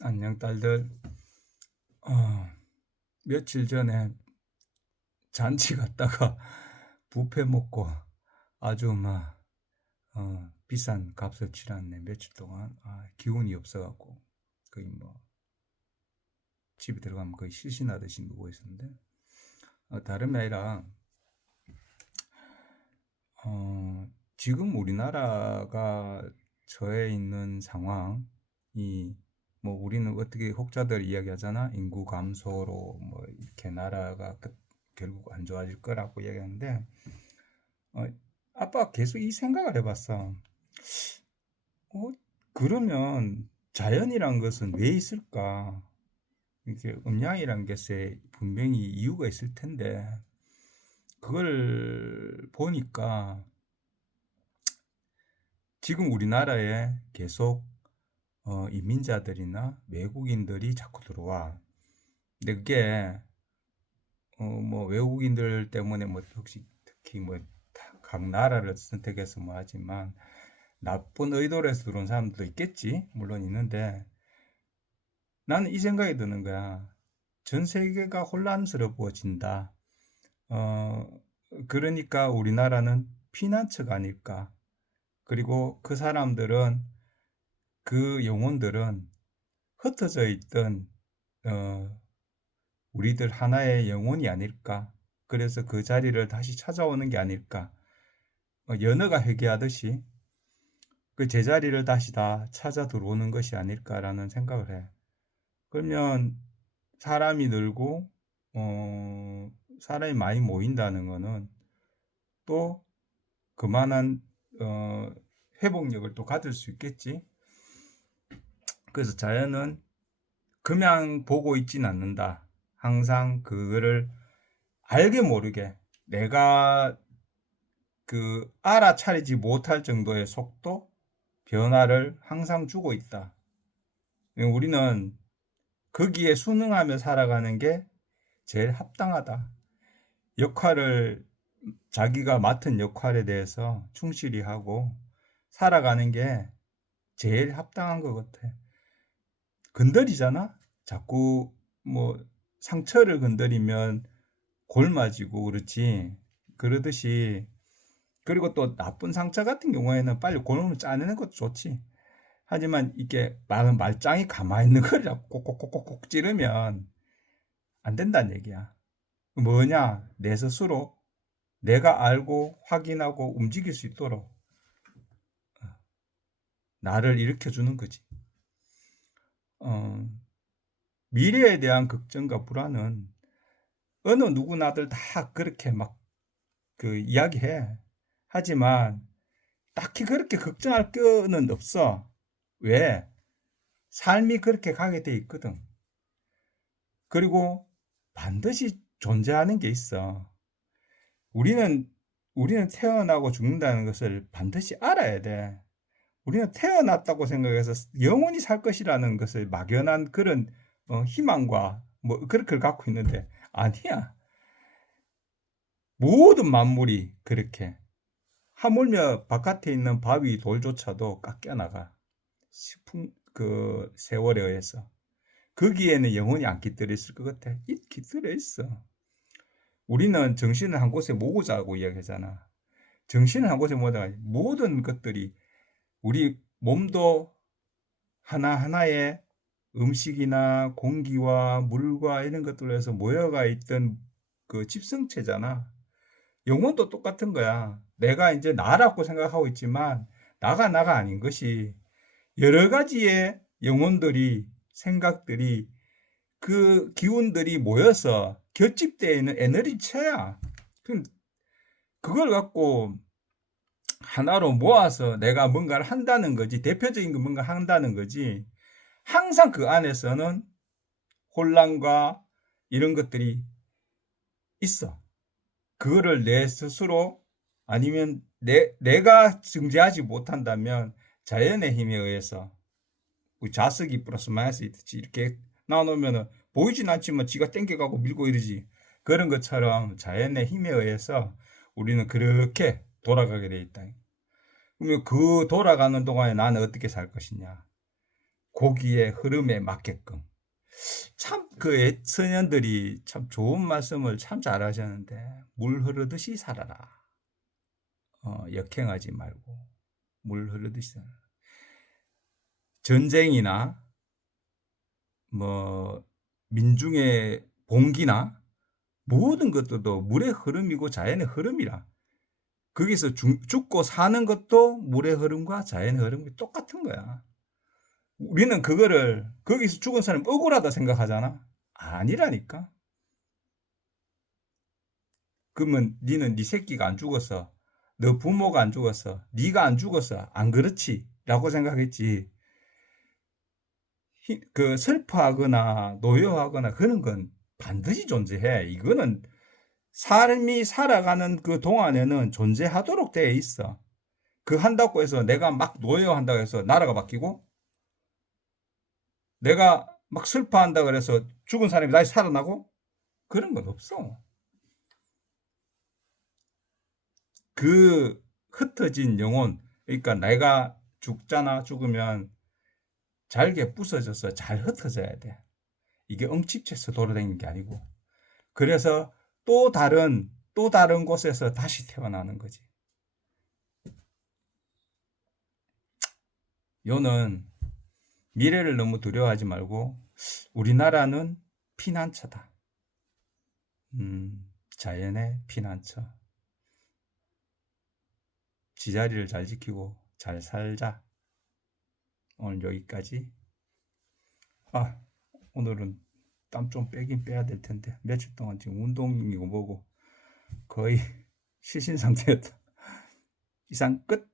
안녕 딸들. 어, 며칠 전에 잔치 갔다가 뷔페 먹고 아주 막 비싼 값을 치렀네. 며칠 동안 기운이 없어갖고 거의 뭐 집에 들어가면 거의 실신하듯이 누워 있었는데, 다름이 아니라 지금 우리나라가 처해 있는 상황이, 뭐 우리는 어떻게 혹자들 이야기하잖아. 인구 감소로 뭐 이렇게 나라가 결국 안 좋아질 거라고 이야기하는데, 어, 아빠 계속 이 생각을 해봤어. 어, 그러면 자연이란 것은 왜 있을까? 이렇게 음양이란 것에 분명히 이유가 있을 텐데, 그걸 보니까 지금 우리나라에 계속 이민자들이나 외국인들이 자꾸 들어와. 근데 그게 뭐 외국인들 때문에 뭐 혹시 특히 뭐 각 나라를 선택해서 뭐 하지만 나쁜 의도로 해서 들어온 사람들도 있겠지. 물론 있는데 나는 이 생각이 드는 거야. 전 세계가 혼란스러워진다. 어, 그러니까 우리나라는 피난처가 아닐까. 그리고 그 사람들은, 그 영혼들은 흩어져 있던 어, 우리들 하나의 영혼이 아닐까. 그래서 그 자리를 다시 찾아오는 게 아닐까. 연어가 회개하듯이 그 제자리를 다시 다 찾아 들어오는 것이 아닐까라는 생각을 해. 그러면 사람이 늘고 사람이 많이 모인다는 거는 또 그만한 회복력을 또 가질 수 있겠지. 그래서 자연은 그냥 보고 있진 않는다. 항상 그거를 알게 모르게 내가 알아차리지 못할 정도의 속도, 변화를 항상 주고 있다. 우리는 거기에 순응하며 살아가는 게 제일 합당하다. 역할을, 자기가 맡은 역할에 대해서 충실히 하고 살아가는 게 제일 합당한 것 같아. 건드리잖아? 자꾸 뭐 상처를 건드리면 골마지고 그렇지. 그러듯이, 그리고 또 나쁜 상처 같은 경우에는 빨리 골무를 짜내는 것도 좋지. 하지만 이게 말짱이 가만히 있는 걸 꼭꼭꼭꼭 찌르면 안 된다는 얘기야. 뭐냐? 내 스스로 내가 알고 확인하고 움직일 수 있도록 나를 일으켜주는 거지. 어, 미래에 대한 걱정과 불안은 어느 누구나들 다 그렇게 막 이야기해. 하지만 딱히 그렇게 걱정할 거는 없어. 왜? 삶이 그렇게 가게 돼 있거든. 그리고 반드시 존재하는 게 있어. 우리는 우리는 태어나고 죽는다는 것을 반드시 알아야 돼. 우리는 태어났다고 생각해서 영원히 살 것이라는 것을 막연한 그런 희망과 뭐 그렇게 갖고 있는데 아니야. 모든 만물이 그렇게, 하물며 바깥에 있는 바위 돌조차도 깎여 나가. 그 세월에 의해서. 거기에는 영혼이 안 깃들어 있을 것 같아. 깃들어 있어. 우리는 정신을 한 곳에 모으자고 이야기하잖아. 정신을 한 곳에 모으자. 모든 것들이, 우리 몸도 하나하나의 음식이나 공기와 물과 이런 것들로 해서 모여가 있던 그 집성체잖아. 영혼도 똑같은 거야. 내가 이제 나라고 생각하고 있지만 나가 아닌 것이 여러 가지의 영혼들이, 생각들이, 그 기운들이 모여서 결집되어 있는 에너지체야. 그걸 갖고 하나로 모아서 내가 뭔가를 한다는 거지. 대표적인 거 뭔가 한다는 거지. 항상 그 안에서는 혼란과 이런 것들이 있어. 그거를 내 스스로, 아니면 내가 증지하지 못한다면 자연의 힘에 의해서, 자석이 플러스 마이너스 있듯이 이렇게 나눠놓으면 보이진 않지만 지가 땡겨가고 밀고 이러지. 그런 것처럼 자연의 힘에 의해서 우리는 그렇게 돌아가게 돼 있다. 그러면 그 돌아가는 동안에 나는 어떻게 살 것이냐. 고기의 흐름에 맞게끔. 참 그 선현들이 참 좋은 말씀을 참 잘하셨는데 물 흐르듯이 살아라. 역행하지 말고 물 흐르듯이 살아라. 전쟁이나 뭐 민중의 봉기나 모든 것들도 물의 흐름이고 자연의 흐름이라. 거기서 죽고 사는 것도 물의 흐름과 자연의 흐름이 똑같은 거야. 우리는 그거를 거기서 죽은 사람 억울하다 생각하잖아. 아니라니까. 그러면 니는 네 새끼가 안 죽었어. 너 부모가 안 죽었어. 네가 안 죽었어. 안 그렇지? 라고 생각했지. 그 슬퍼하거나 노여하거나 그런 건 반드시 존재해. 이거는 삶이 살아가는 그 동안에는 존재하도록 되어 있어. 그 한다고 해서 내가 막 노여한다고 해서 나라가 바뀌고 내가 막 슬퍼한다 그래서 죽은 사람이 다시 살아나고 그런 건 없어. 그 흩어진 영혼, 그러니까 내가 죽잖아. 죽으면 잘게 부서져서 잘 흩어져야 돼. 이게 엉집체서 돌아다니는 게 아니고. 그래서 또 다른 곳에서 다시 태어나는 거지. 요는 미래를 너무 두려워하지 말고 우리나라는 피난처다. 자연의 피난처. 지자리를 잘 지키고 잘 살자. 오늘 여기까지. 오늘은 땀 좀 빼긴 빼야 될 텐데 며칠 동안 지금 운동이고 뭐고 거의 실신 상태였다. 이상 끝.